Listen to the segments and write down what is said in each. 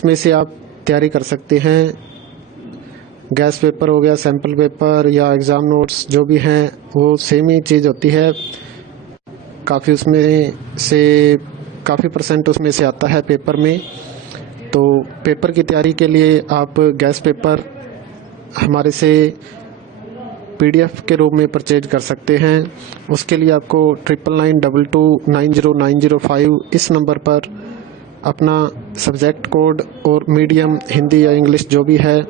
उसमें से आप तैयारी कर सकते हैं। गैस पेपर हो गया, सैम्पल पेपर या एग्ज़ाम नोट्स जो भी हैं वो सेम ही चीज़ होती है। काफ़ी उसमें से काफ़ी परसेंट उसमें से आता है पेपर में। तो पेपर की तैयारी के लिए आप गैस पेपर हमारे से PDF के रूप में परचेज कर सकते हैं। उसके लिए आपको 9992290905 इस नंबर पर अपना सब्जेक्ट कोड और मीडियम हिंदी या इंग्लिश जो भी है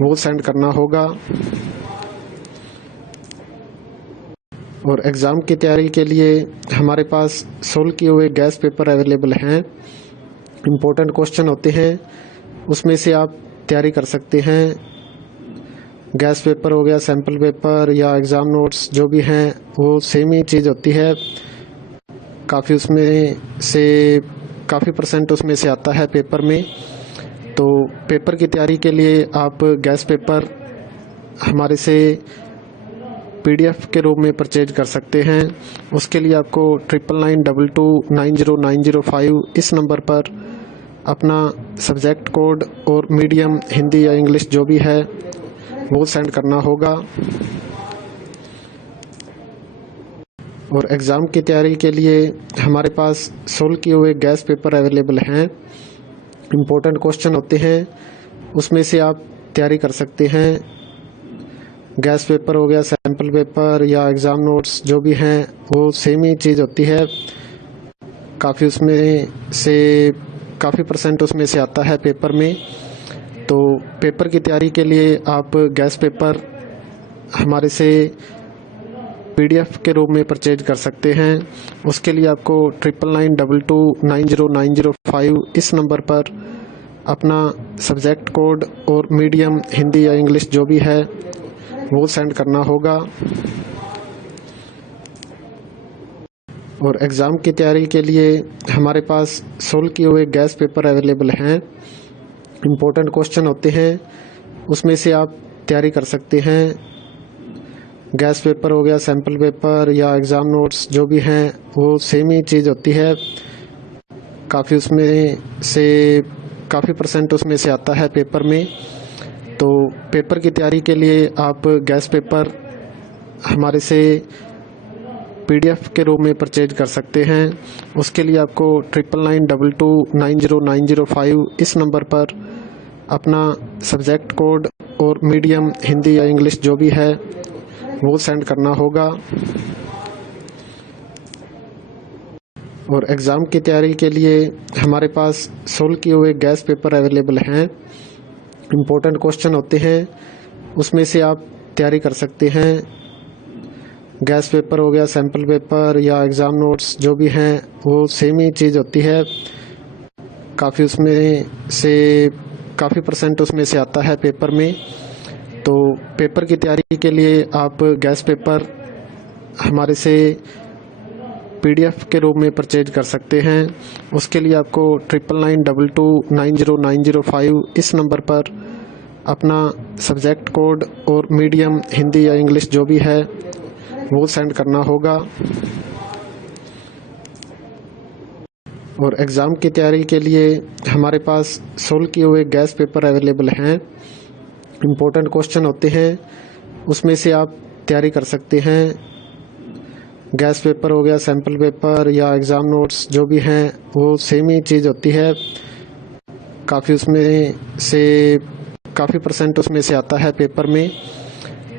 वो सेंड करना होगा। और एग्ज़ाम की तैयारी के लिए हमारे पास सोल्व किए हुए गैस पेपर अवेलेबल हैं। इम्पोर्टेंट क्वेश्चन होते हैं, उसमें से आप तैयारी कर सकते हैं। गैस पेपर हो गया, सैम्पल पेपर या एग्ज़ाम नोट्स जो भी हैं वो सेम ही चीज़ होती है। काफ़ी उसमें से काफ़ी परसेंट उसमें से आता है पेपर में। तो पेपर की तैयारी के लिए आप गैस पेपर हमारे से PDF के रूप में परचेज कर सकते हैं। उसके लिए आपको 9992290905 इस नंबर पर अपना सब्जेक्ट कोड और मीडियम हिंदी या इंग्लिश जो भी है वो सेंड करना होगा। और एग्ज़ाम की तैयारी के लिए हमारे पास सोल्व किए हुए गैस पेपर अवेलेबल हैं। इम्पोर्टेंट क्वेश्चन होते हैं, उसमें से आप तैयारी कर सकते हैं। गैस पेपर हो गया, सैम्पल पेपर या एग्ज़ाम नोट्स जो भी हैं वो सेम ही चीज़ होती है। काफ़ी उसमें से काफ़ी परसेंट उसमें से आता है पेपर में। तो पेपर की तैयारी के लिए आप गैस पेपर हमारे से PDF के रूप में परचेज कर सकते हैं। उसके लिए आपको 9992290905 इस नंबर पर अपना सब्जेक्ट कोड और मीडियम हिंदी या इंग्लिश जो भी है वो सेंड करना होगा। और एग्ज़ाम की तैयारी के लिए हमारे पास सोल्व किए हुए गैस पेपर अवेलेबल हैं। इम्पोर्टेंट क्वेश्चन होते हैं, उसमें से आप तैयारी कर सकते हैं। गैस पेपर हो गया, सैम्पल पेपर या एग्ज़ाम नोट्स जो भी हैं वो सेम ही चीज़ होती है। काफ़ी उसमें से काफ़ी परसेंट उसमें से आता है पेपर में। तो पेपर की तैयारी के लिए आप गैस पेपर हमारे से PDF के रूप में परचेज कर सकते हैं। उसके लिए आपको 9992290905 इस नंबर पर अपना सब्जेक्ट कोड और मीडियम हिंदी या इंग्लिश जो भी है वो सेंड करना होगा। और एग्ज़ाम की तैयारी के लिए हमारे पास सोल्व किए हुए गैस पेपर अवेलेबल हैं। इम्पोर्टेंट क्वेश्चन होते हैं, उसमें से आप तैयारी कर सकते हैं। गैस पेपर हो गया, सैम्पल पेपर या एग्ज़ाम नोट्स जो भी हैं वो सेम ही चीज़ होती है। काफ़ी उसमें से काफ़ी परसेंट उसमें से आता है पेपर में। तो पेपर की तैयारी के लिए आप गैस पेपर हमारे से PDF के रूप में परचेज कर सकते हैं। उसके लिए आपको 9992290905 इस नंबर पर अपना सब्जेक्ट कोड और मीडियम हिंदी या इंग्लिश जो भी है वो सेंड करना होगा। और एग्ज़ाम की तैयारी के लिए हमारे पास सोल्व किए हुए गैस पेपर अवेलेबल हैं। इम्पोर्टेंट क्वेश्चन होते हैं, उसमें से आप तैयारी कर सकते हैं। गैस पेपर हो गया, सैम्पल पेपर या एग्ज़ाम नोट्स जो भी हैं वो सेम ही चीज़ होती है। काफ़ी उसमें से काफ़ी परसेंट उसमें से आता है पेपर में।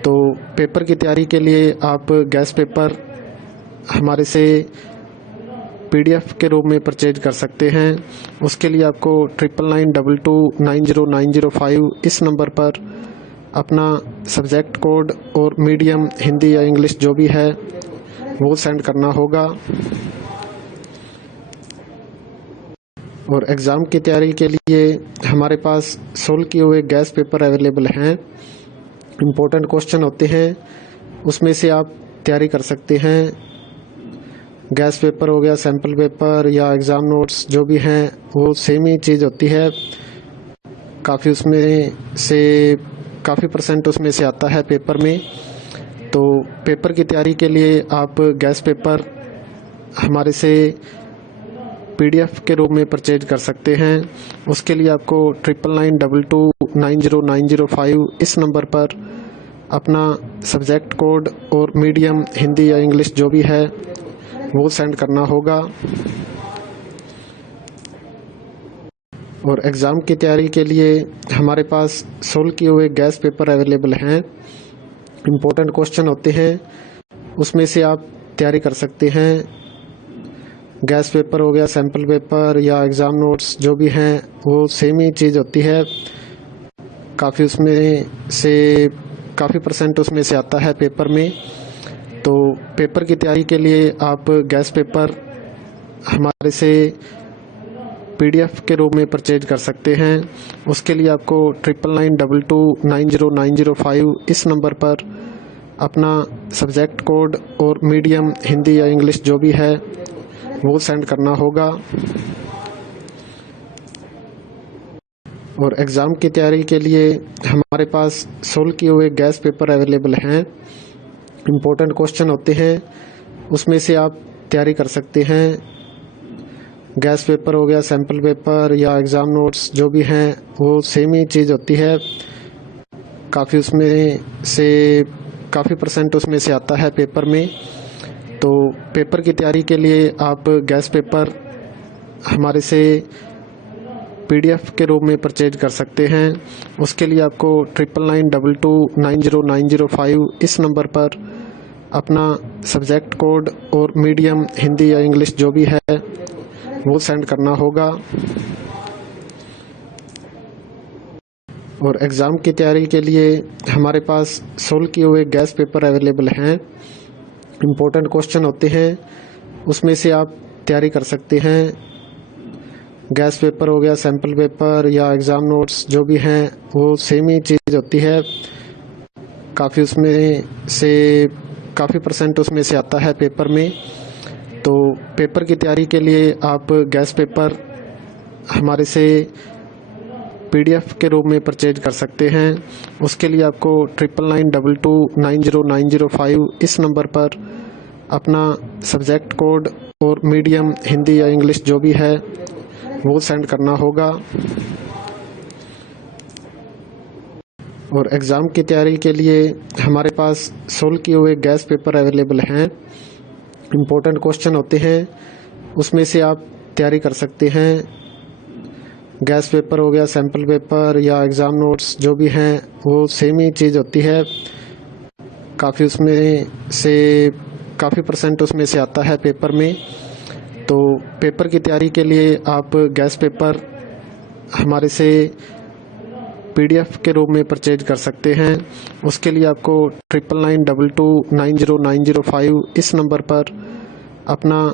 तो पेपर की तैयारी के लिए आप गैस पेपर हमारे से PDF के रूप में परचेज कर सकते हैं। उसके लिए आपको 9992290905 इस नंबर पर अपना सब्जेक्ट कोड और मीडियम हिंदी या इंग्लिश जो भी है वो सेंड करना होगा। और एग्ज़ाम की तैयारी के लिए हमारे पास सोल्व किए हुए गैस पेपर अवेलेबल हैं। इम्पोर्टेंट क्वेश्चन होते हैं, उसमें से आप तैयारी कर सकते हैं। गैस पेपर हो गया, सैम्पल पेपर या एग्ज़ाम नोट्स जो भी हैं वो सेम ही चीज़ होती है। काफ़ी उसमें से काफ़ी परसेंट उसमें से आता है पेपर में। तो पेपर की तैयारी के लिए आप गैस पेपर हमारे से PDF के रूप में परचेज कर सकते हैं। उसके लिए आपको 9992290905 इस नंबर पर अपना सब्जेक्ट कोड और मीडियम हिंदी या इंग्लिश जो भी है वो सेंड करना होगा। और एग्ज़ाम की तैयारी के लिए हमारे पास सोल्व किए हुए गैस पेपर अवेलेबल हैं। इम्पोर्टेंट क्वेश्चन होते हैं, उसमें से आप तैयारी कर सकते हैं। गैस पेपर हो गया, सैम्पल पेपर या एग्ज़ाम नोट्स जो भी हैं वो सेम ही चीज़ होती है। काफ़ी परसेंट उसमें से आता है पेपर में। तो पेपर की तैयारी के लिए आप गैस पेपर हमारे से PDF के रूप में परचेज कर सकते हैं। उसके लिए आपको 9992290905 इस नंबर पर अपना सब्जेक्ट कोड और मीडियम हिंदी या इंग्लिश जो भी है वो सेंड करना होगा। और एग्ज़ाम की तैयारी के लिए हमारे पास सोल्व किए हुए गैस पेपर अवेलेबल हैं। इम्पोर्टेंट क्वेश्चन होते हैं, उसमें से आप तैयारी कर सकते हैं। गैस पेपर हो गया, सैम्पल पेपर या एग्ज़ाम नोट्स जो भी हैं वो सेम ही चीज़ होती है। काफ़ी परसेंट उसमें से आता है पेपर में। तो पेपर की तैयारी के लिए आप गैस पेपर हमारे से PDF के रूप में परचेज कर सकते हैं। उसके लिए आपको 9992290905 इस नंबर पर अपना सब्जेक्ट कोड और मीडियम हिंदी या इंग्लिश जो भी है वो सेंड करना होगा। और एग्ज़ाम की तैयारी के लिए हमारे पास सोल्व किए हुए गैस पेपर अवेलेबल हैं। इम्पोर्टेंट क्वेश्चन होते हैं, उसमें से आप तैयारी कर सकते हैं। गैस पेपर हो गया, सैम्पल पेपर या एग्ज़ाम नोट्स जो भी हैं वो सेम ही चीज़ होती है। काफ़ी परसेंट उसमें से आता है पेपर में। तो पेपर की तैयारी के लिए आप गैस पेपर हमारे से PDF के रूप में परचेज कर सकते हैं। उसके लिए आपको 9992290905 इस नंबर पर अपना सब्जेक्ट कोड और मीडियम हिंदी या इंग्लिश जो भी है वो सेंड करना होगा। और एग्ज़ाम की तैयारी के लिए हमारे पास सोल्व किए हुए गैस पेपर अवेलेबल हैं। इम्पोर्टेंट क्वेश्चन होते हैं, उसमें से आप तैयारी कर सकते हैं। गैस पेपर हो गया, सैम्पल पेपर या एग्ज़ाम नोट्स जो भी हैं वो सेम ही चीज़ होती है। काफ़ी परसेंट उसमें से आता है पेपर में। तो पेपर की तैयारी के लिए आप गैस पेपर हमारे से PDF के रूप में परचेज कर सकते हैं। उसके लिए आपको 9992290905 इस नंबर पर अपना